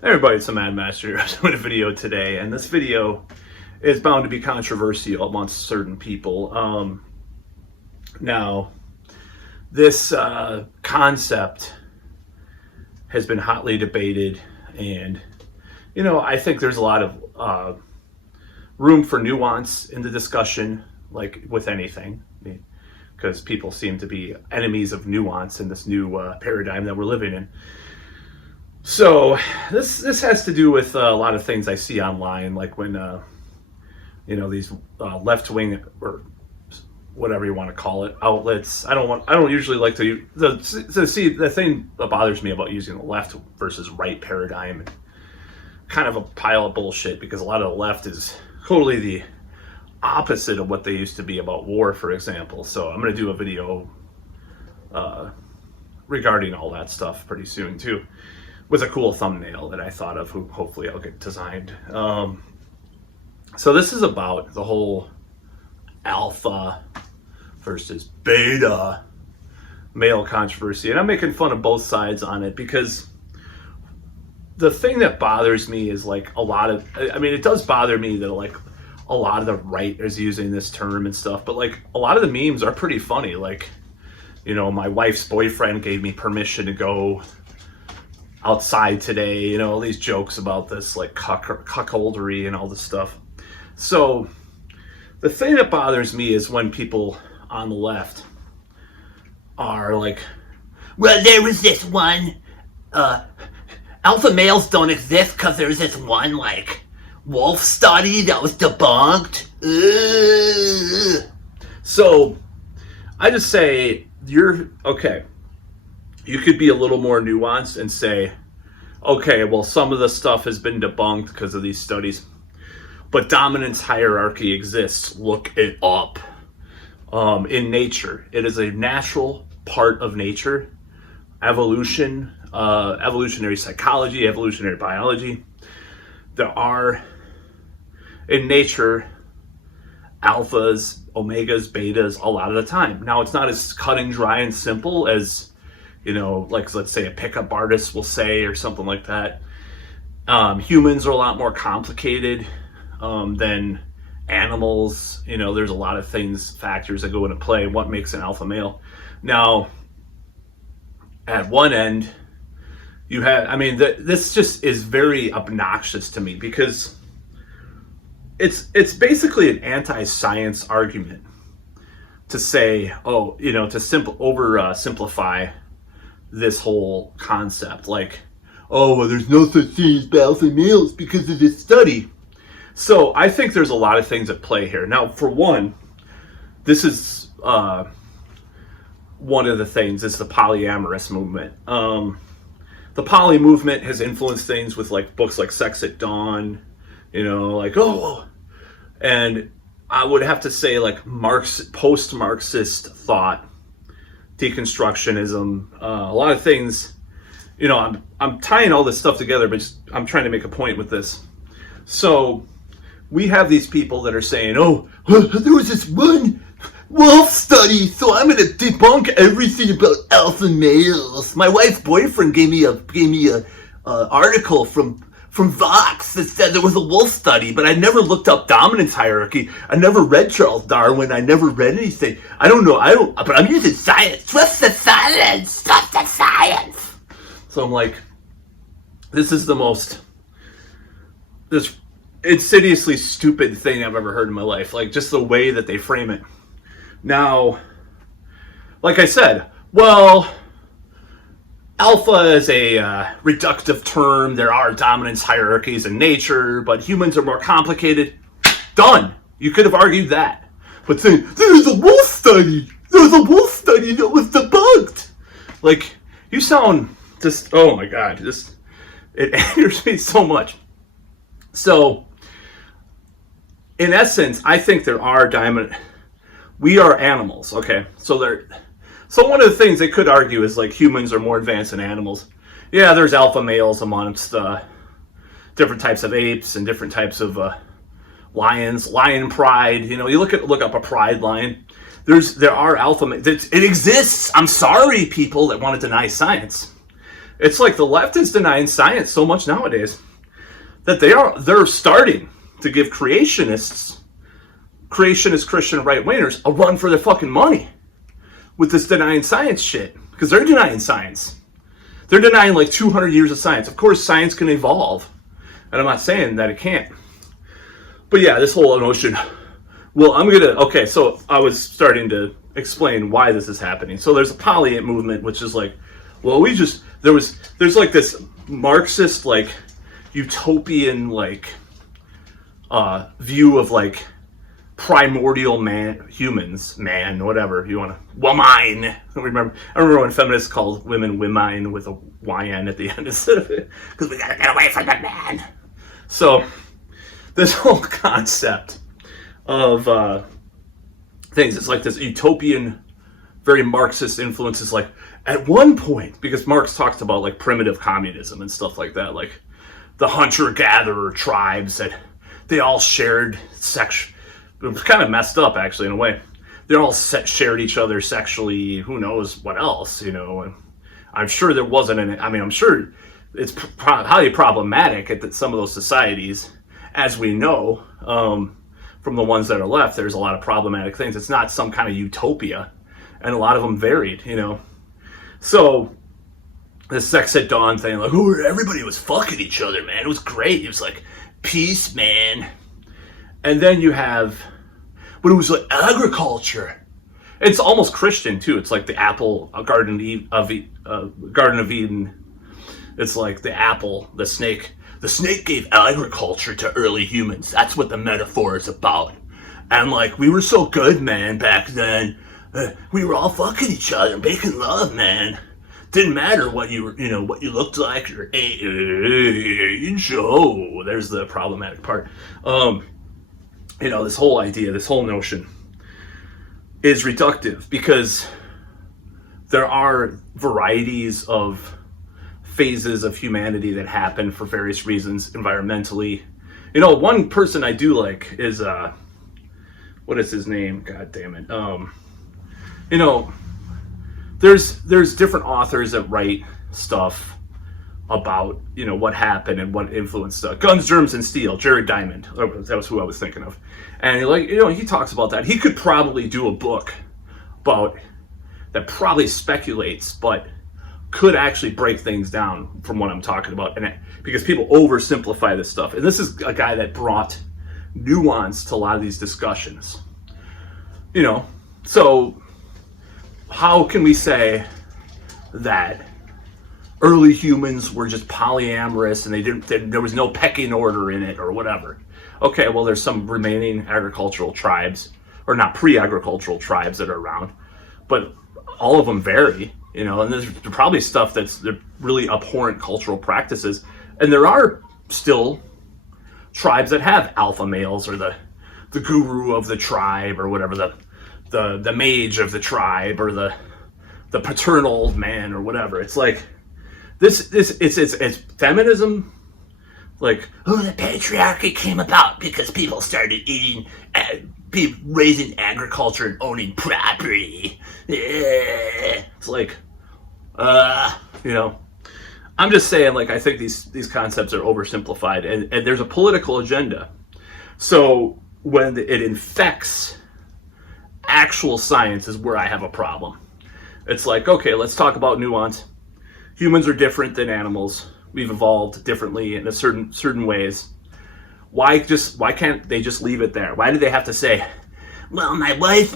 Hey everybody, it's the Mad Master. I'm doing a video today, and this video is bound to be controversial amongst certain people. Now, this concept has been hotly debated, and I think there's a lot of room for nuance in the discussion, like with anything, because people seem to be enemies of nuance in this new paradigm that we're living in. So this has to do with a lot of things I see online, like when these left wing or whatever you want to call it outlets. I don't usually like to see the thing that bothers me about using the left versus right paradigm. Kind of a pile of bullshit, because a lot of the left is totally the opposite of what they used to be about war, for example. So I'm going to do a video regarding all that stuff pretty soon too, with a cool thumbnail that I thought of, who hopefully I'll get designed. So this is about the whole alpha versus beta male controversy. And I'm making fun of both sides on it, because the thing that bothers me is like it does bother me that like a lot of the right is using this term and stuff, but like a lot of the memes are pretty funny. Like, my wife's boyfriend gave me permission to go outside today, all these jokes about this like cuckoldry and all this stuff. So the thing that bothers me is when people on the left are like, well, there was this one alpha males don't exist because there's this one like wolf study that was debunked. So I just say, you're okay. You could be a little more nuanced and say, okay, well, some of the stuff has been debunked because of these studies, but dominance hierarchy exists. Look it up. In nature, it is a natural part of nature. Evolution, evolutionary psychology, evolutionary biology. There are, in nature, alphas, omegas, betas a lot of the time. Now, it's not as cut and dry and simple as, like let's say a pickup artist will say, or something like that. Humans are a lot more complicated than animals. There's a lot of factors that go into play. What makes an alpha male? Now, at one end, you have, this just is very obnoxious to me, because it's basically an anti-science argument to say, simplify this whole concept, like, oh, well, there's no such thing as alpha males because of this study. So I think there's a lot of things at play here. Now, for one, this is one of the things is the polyamorous movement. The poly movement has influenced things with like books like Sex at Dawn, and I would have to say like post-Marxist thought, deconstructionism, a lot of things. I'm tying all this stuff together, but I'm trying to make a point with this. So we have these people that are saying, oh, there was this one wolf study, so I'm going to debunk everything about alpha males. My wife's boyfriend gave me a article from Vox that said there was a wolf study, but I never looked up dominance hierarchy. I never read Charles Darwin. I never read anything. I don't know. But I'm using science. Trust the science. Trust the science. So I'm like, this is this insidiously stupid thing I've ever heard in my life. Like, just the way that they frame it. Now, like I said, well, alpha is a reductive term. There are dominance hierarchies in nature, but humans are more complicated. Done. You could have argued that. But saying, there's a wolf study. There's a wolf study that was debunked. Like, you sound just, oh my God, it angers me so much. So, in essence, I think there are we are animals, okay? So one of the things they could argue is like humans are more advanced than animals. Yeah, there's alpha males amongst different types of apes and different types of lions, lion pride. You look up a pride lion. There are alpha. It exists. I'm sorry, people that want to deny science. It's like the left is denying science so much nowadays that they're starting to give creationist Christian right-wingers a run for their fucking money with this denying science shit. Because they're denying science. They're denying like 200 years of science. Of course, science can evolve. And I'm not saying that it can't. But yeah, this whole notion. Well, okay, so I was starting to explain why this is happening. So there's a poly movement, which is like, well, there's like this Marxist, like, utopian, like, view of like primordial man, whatever you want to, woman. I remember when feminists called women women with a YN at the end instead of it, because we gotta get away from the man. So this whole concept of things, it's like this utopian, very Marxist influence is like, at one point, because Marx talks about like primitive communism and stuff like that, like the hunter-gatherer tribes that they all shared sex. It was kind of messed up, actually, in a way. They all shared each other sexually. Who knows what else, you know? And I'm sure there wasn't any. I mean, I'm sure it's highly problematic at some of those societies, as we know from the ones that are left. There's a lot of problematic things. It's not some kind of utopia, and a lot of them varied, you know. So the sex at dawn thing, like, oh, everybody was fucking each other, man. It was great. It was like peace, man. And then you have, but it was like agriculture. It's almost Christian too. It's like the apple, Garden of Eden. It's like the apple, the snake. The snake gave agriculture to early humans. That's what the metaphor is about. And like, we were so good, man, back then. We were all fucking each other, making love, man. Didn't matter what you were, you know, what you looked like or age. Oh, there's the problematic part. You know, this whole idea, this whole notion is reductive because there are varieties of phases of humanity that happen for various reasons environmentally. You know, one person I do like is, what is his name? God damn it. You know, there's different authors that write stuff about, you know, what happened and what influenced Guns, Germs, and Steel. Jared Diamond, that was who I was thinking of, and like, you know, he talks about that. He could probably do a book about that, probably speculates, but could actually break things down from what I'm talking about, and because people oversimplify this stuff, and this is a guy that brought nuance to a lot of these discussions. You know, so how can we say that early humans were just polyamorous and there was no pecking order in it or whatever? Okay, well, there's some remaining agricultural tribes, or not pre-agricultural tribes, that are around, but all of them vary, you know, and there's probably stuff that's really abhorrent cultural practices, and there are still tribes that have alpha males, or the guru of the tribe, or whatever, the mage of the tribe, or the paternal man, or whatever. It's like it's feminism. Like, oh, the patriarchy came about because people started raising agriculture and owning property. It's like, you know, I'm just saying, like, I think these concepts are oversimplified, and there's a political agenda. So when it infects actual science is where I have a problem. It's like, okay, let's talk about nuance. Humans are different than animals. We've evolved differently in certain ways. Why can't they just leave it there? Why do they have to say, well, my wife's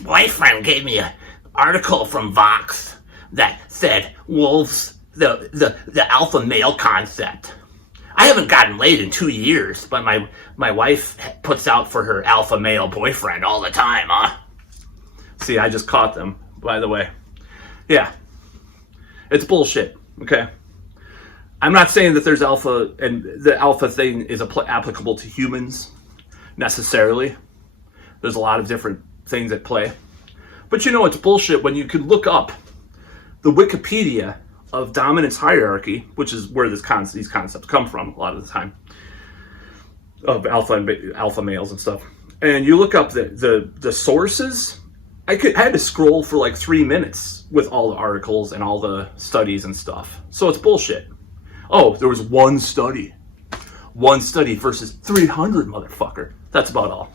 boyfriend gave me an article from Vox that said wolves, the alpha male concept. I haven't gotten laid in 2 years, but my wife puts out for her alpha male boyfriend all the time, huh? See, I just caught them, by the way. Yeah. It's bullshit, okay? I'm not saying that there's alpha, and the alpha thing is applicable to humans, necessarily. There's a lot of different things at play. But you know, it's bullshit when you can look up the Wikipedia of dominance hierarchy, which is where these concepts come from a lot of the time, of alpha males and stuff. And you look up the sources, I had to scroll for like 3 minutes with all the articles and all the studies and stuff. So it's bullshit. Oh, there was one study. One study versus 300, motherfucker. That's about all.